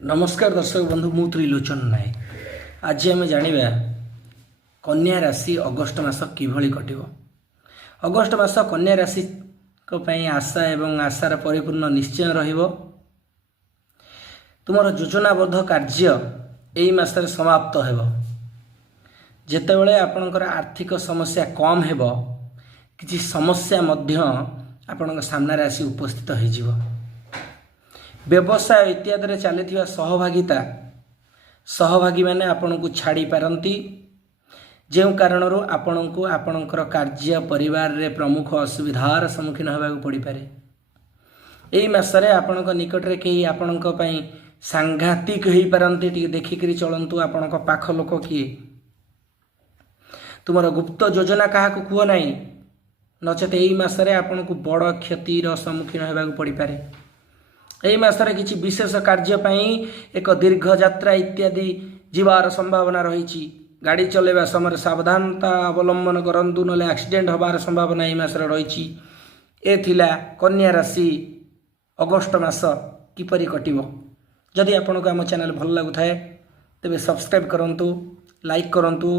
नमस्कार दर्शक बंधु मु त्रिलोचन नायक। आज आम जाना कन्या राशि अगस्ट मास किभली कटिବ। अगस्ट मास कन्या राशि आशा एवं आशार परिपूर्ण निश्चय रहिबो। तुमर योजनाबद्ध कार्य एई मासरे समाप्त हेबो। जेतेबेले आपणकर आर्थिक समस्या कम हेबो किछि समस्या मध्य आपणक सामने आसी उपस्थित हो जिवो। व्यवसाय इत्यादि चली सहभागिता सहभागी मैंने आपण को छाड़ी पारती जो कारण आपण को आपणकर कार्य परिवार रे प्रमुख असुविधार सम्मुखीन होगा पड़ पारे। यही मसरे आपण निकट में कहीं आपण सांघातिक हो पारती टी देखिक चलतु आपण पाख लोक किए तुम गुप्त योजना क्या कह ना नचेत यही मसरे आपण को बड़ क्षतिर सम्मुखीन होगा पड़ पारे। यही मसरे किसी विशेष कार्यपाई एक दीर्घ यात्रा इत्यादि जीवार संभावना रही। गाड़ी चलैवा समय सावधानता अवलंबन करंतु नले एक्सीडेंट होबार संभावना यही मसरे रही। ए थिला कन्या राशि अगस्ट मास किपरि कटिबो। जदि आपको आम चैनल भल लगुए तेबे सब्सक्राइब करंतु, लाइक करंतु,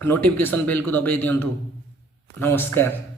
नोटिफिकेशन बेल को दबाई दियंतु। नमस्कार।